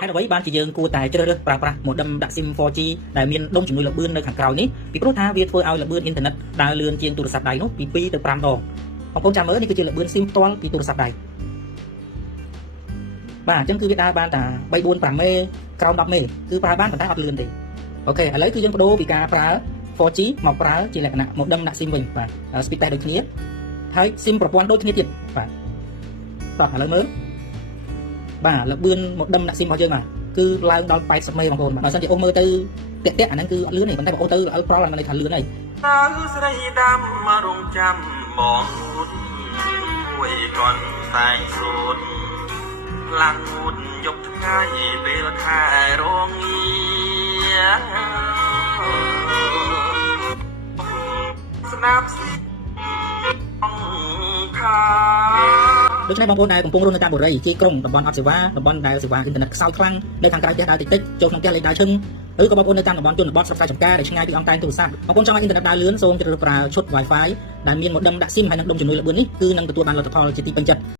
ហើយអ្វីបានជាយើងគួរតែជ្រើសរើសប្រើប្រាស់ modem ដាក់ SIM 4G ដែលមានដុំជំនួយលឿននៅខាងក្រោយនេះពីព្រោះថាវាធ្វើឲ្យលឿនអ៊ីនធឺណិតដើរលឿនជាងទូរស័ព្ទដៃនោះពី2ទៅ5ដងបងប្អូនចាំមើលនេះគឺជាលឿន SIM ផ្ទាល់ពីទូរស័ព្ទដៃបាទអញ្ចឹងគឺវាដើរបានតែ3 4 5មេក្រោម10មេគឺប្រើបានប៉ុន្តែអត់លឿនទេអូខេឥឡូវគឺយើងបដូរពីការប្រើ 4G មកប្រើជាលក្ខណៈ modem ដាក់ SIM វិញបាទ speed test ដូចគ្នាហើយ SIM ប្រព័ន្ធដូចគ្នាទៀតបាទតោះឥឡូវមើលបាទលឿន modem ដាក់ SIM របស់យើងបាទគឺឡើងដល់80មេបងប្អូនបើសិនជាអូសមើលទៅតាក់អាហ្នឹងគឺអត់លឿនទេប៉ុន្តែបងអូសទៅល្អិលប្រល់ហ្នឹងន័យថាលឿនហើយតើស្រីដាំមករងចាំបងងូតមួយកន់តែងស្រូតឡាំងងូតយកថ្ងៃពេលខែរងងាស្នាប់អង្គខាដូច្នេះបងប្អូនដែលកំពុងរស់នៅតាមបុរីជាក្រុងតំបន់អត់សេវាតំបន់ដែលសេវាអ៊ីនធឺណិតខ្សោយខ្លាំងនៅខាងក្រៅផ្ទះដើរតិចតិចចូលក្នុងផ្ទះលេខដើរឈឹងឬក៏បងប្អូននៅតាមតំបន់ជនបទស្រុកស្រែចម្ការដែលឆ្ងាយពីអន្តរទូរស័ព្ទបងប្អូនចង់ឲ្យអ៊ីនធឺណិតដើរលឿនសូមជ្រើសរើសប្រើឈុត Wi-Fi ដែលមាន modem ដាក់ SIM ហើយនិងដុំជំនួយលឿននេះគឺនឹងទទួលបានលទ្ធផលជាទីពេញចិត្ត